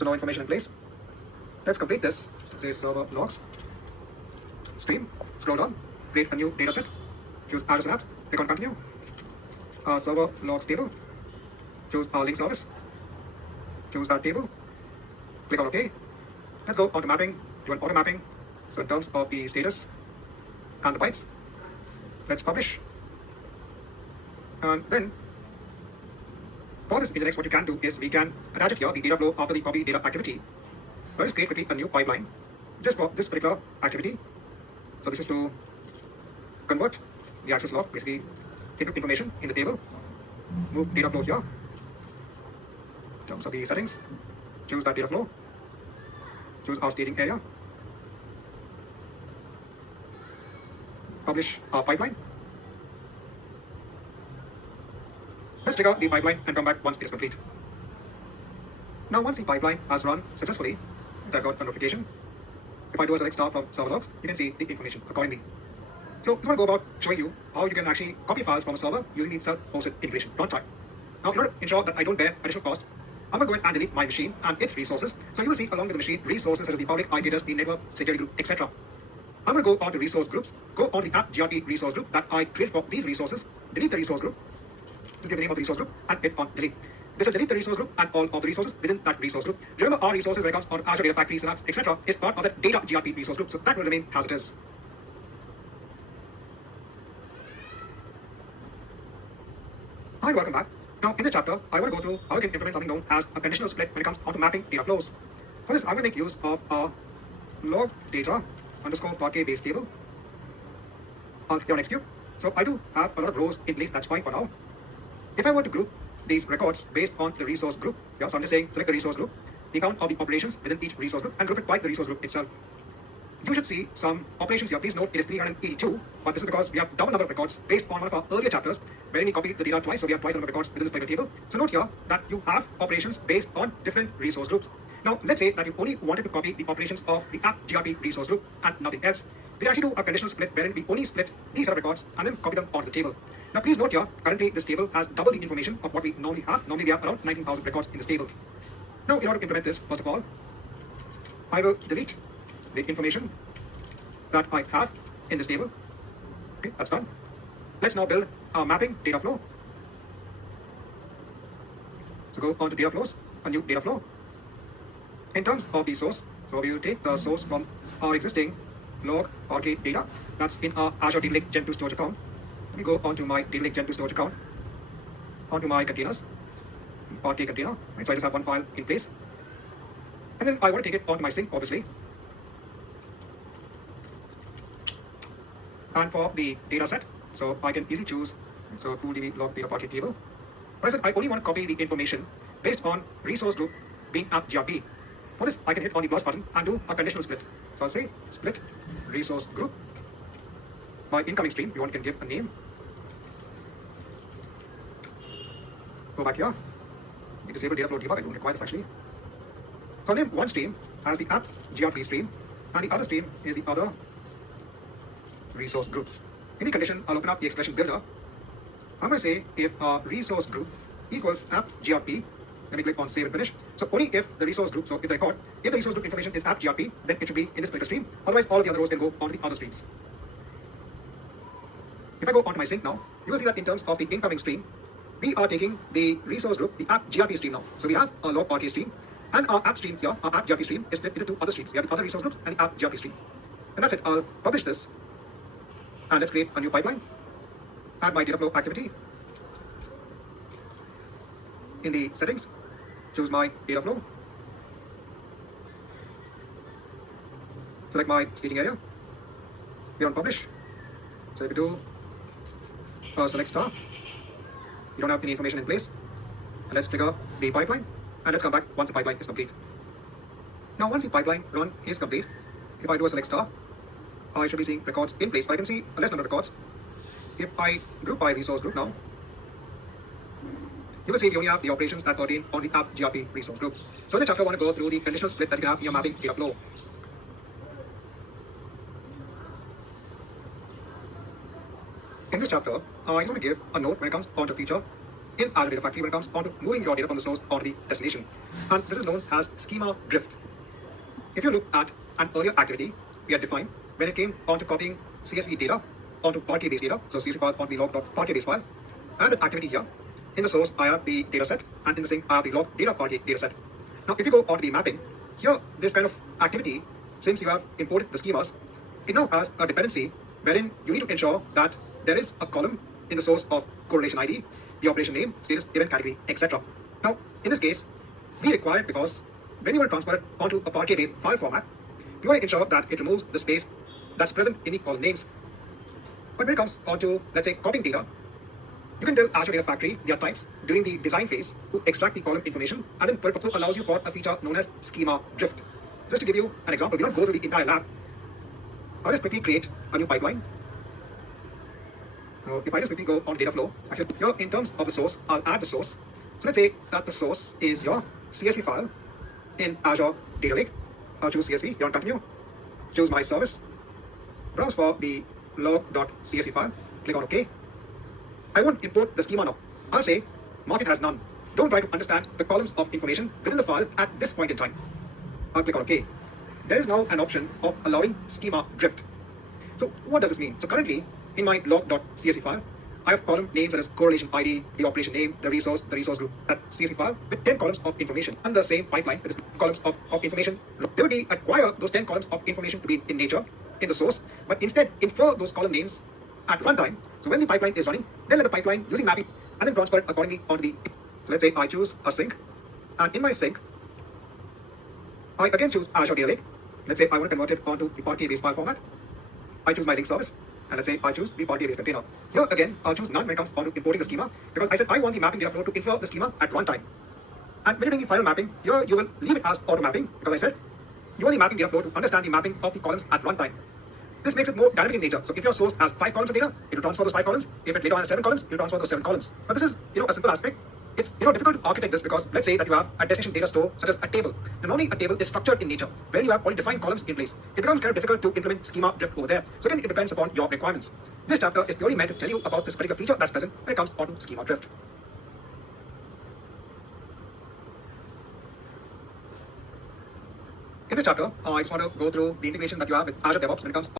So now information in place. Let's complete this. Say server logs, stream, scroll down, create a new data set, choose add as an app, click on continue, server logs table, choose our link service, choose that table, click on OK. Let's go on to mapping, do an auto mapping. So in terms of the status and the bytes, let's publish. And then for this Nginx, what you can do is we can attach it here, the data flow after the copy data activity. Let's create quickly a new pipeline just for this particular activity. So this is to convert the access log, basically input information in the table, move data flow here. In terms of the settings, choose that data flow, choose our staging area, publish our pipeline. Let's trigger the pipeline and come back once it is complete. Now once the pipeline has run successfully, I got a notification. If I do a select star from server logs, you can see the information accordingly. So this is going to go about showing you how you can actually copy files from a server using the self-hosted integration runtime. Now in order to ensure that I don't bear additional cost, I'm going to go ahead and delete my machine and its resources. So you will see along with the machine resources such as the public IP address, the network, security group, etc. I'm going to go on to resource groups, go on the app GRP resource group that I created for these resources, delete the resource group, just give the name of the resource group and hit on delete. This will delete the resource group and all of the resources within that resource group. Remember, our resources when it comes on Azure Data Factory, Synapse, etc. is part of the data GRP resource group, so that will remain as it is. Hi, welcome back. Now in this chapter, I want to go through how you can implement something known as a conditional split when it comes to mapping data flows. For this, I'm going to make use of a log data underscore parquet base table on here on Xcube. So I do have a lot of rows in place, that's fine for now. If I were to group these records based on the resource group, yeah, so I'm just saying select the resource group, the count of the operations within each resource group, and group it by the resource group itself. You should see some operations here. Please note it is 382, but this is because we have double number of records based on one of our earlier chapters wherein we copied the data twice, so we have twice the number of records within this particular table. So note here that you have operations based on different resource groups. Now let's say that you only wanted to copy the operations of the app GRP resource group and nothing else. We actually do a conditional split wherein we only split these set of records and then copy them onto the table. Now please note here, currently this table has double the information of what we normally have. Normally we have around 19,000 records in this table. Now in order to implement this, first of all, I will delete the information that I have in this table. Okay, that's done. Let's now build our mapping data flow. So go on to data flows, a new data flow. In terms of the source, so we will take the source from our existing log parquet data that's in our Azure Data Lake Gen 2 storage account. Let me go onto my Data Lake Gen 2 storage account, onto my containers, parquet container. Right, so I just have one file in place. And then I want to take it onto my sink, obviously. And for the data set, so I can easily choose, so pooldb log data parquet table. But I said I only want to copy the information based on resource group being app GRP. For this, I can hit on the plus button and do a conditional split. So I'll say split resource group. My incoming stream, you want can give a name. Go back here. You disable data flow debug. I don't require this actually. So I'll name one stream as the app GRP stream, and the other stream is the other resource groups. In the condition, I'll open up the expression builder. I'm going to say if resource group equals app GRP. Let me click on save and finish. So only if the resource group, so if the record, if the resource group information is app GRP, then it should be in this particular stream. Otherwise, all of the other rows can go on to the other streams. If I go onto my sink now, you will see that in terms of the incoming stream, we are taking the resource group, the app GRP stream now. So we have a log parquet stream, and our app stream here, our app GRP stream is split into two other streams. We have the other resource groups and the app GRP stream. And that's it. I'll publish this. And let's create a new pipeline. Add my data flow activity. In the settings, choose my data flow. Select my staging area. Here on publish. So if you do select star, you don't have any information in place. And let's trigger the pipeline. And let's come back once the pipeline is complete. Now once the pipeline run is complete, if I do a select star, I should be seeing records in place, but I can see a less number of records. If I group by resource group now, you will see we only have the operations that pertain on the app GRP resource group. So in this chapter, I want to go through the conditional split that you can have in your mapping data flow. In this chapter, I just want to give a note when it comes on to feature in Azure Data Factory when it comes on to moving your data from the source onto the destination. And this is known as schema drift. If you look at an earlier activity we had defined when it came on to copying CSV data onto Parquet base data, so CSV file onto the log.parquet base file, and the activity here, in the source I have the data set, and in the sink I have the log data Parquet data set. Now if you go onto the mapping, here this kind of activity, since you have imported the schemas, it now has a dependency wherein you need to ensure that there is a column in the source of correlation ID, the operation name, status, event category, etc. Now in this case, we require it because when you want to transfer it onto a Parquet-based file format, you want to ensure that it removes the space that's present in the column names. But when it comes onto, let's say, copying data, you can tell Azure Data Factory their types during the design phase to extract the column information, and then it also allows you for a feature known as schema drift. Just to give you an example, we don't go through the entire lab. I'll just quickly create a new pipeline. If I just quickly go on data flow, actually here in terms of the source, I'll add the source. So let's say that the source is your CSV file in Azure Data Lake. I'll choose CSV, here on continue, choose my service, browse for the log.csv file, click on OK. I won't import the schema now. I'll say mark it as none. Don't try to understand the columns of information within the file at this point in time. I'll click on OK. There is now an option of allowing schema drift. So what does this mean? So currently in my log.csv file, I have column names such as correlation ID, the operation name, the resource group, that CSV file with 10 columns of information, and the same pipeline with columns of information. They would acquire those 10 columns of information to be in nature in the source, but instead infer those column names at runtime. So when the pipeline is running, then let the pipeline using mapping and then transfer it accordingly onto the. So let's say I choose a sink, and in my sink, I again choose Azure Data Lake. Let's say I want to convert it onto the Parquet-based file format. I choose my link service, and let's say I choose the Parquet-based container. Here again, I'll choose none when it comes onto importing the schema, because I said I want the mapping data flow to infer the schema at runtime. And when you're doing the final mapping, here you will leave it as auto mapping, because I said you want the mapping data flow to understand the mapping of the columns at runtime. This makes it more dynamic in nature. So if your source has 5 columns of data, it will transfer those 5 columns. If it later on has 7 columns, it will transfer those 7 columns. But this is, a simple aspect. It's difficult to architect this because let's say that you have a destination data store such as a table. And normally a table is structured in nature where you have already defined columns in place. It becomes kind of difficult to implement schema drift over there. So again, it depends upon your requirements. This chapter is purely meant to tell you about this particular feature that's present when it comes onto schema drift. In this chapter, I just want to go through the integration that you have with Azure DevOps when it comes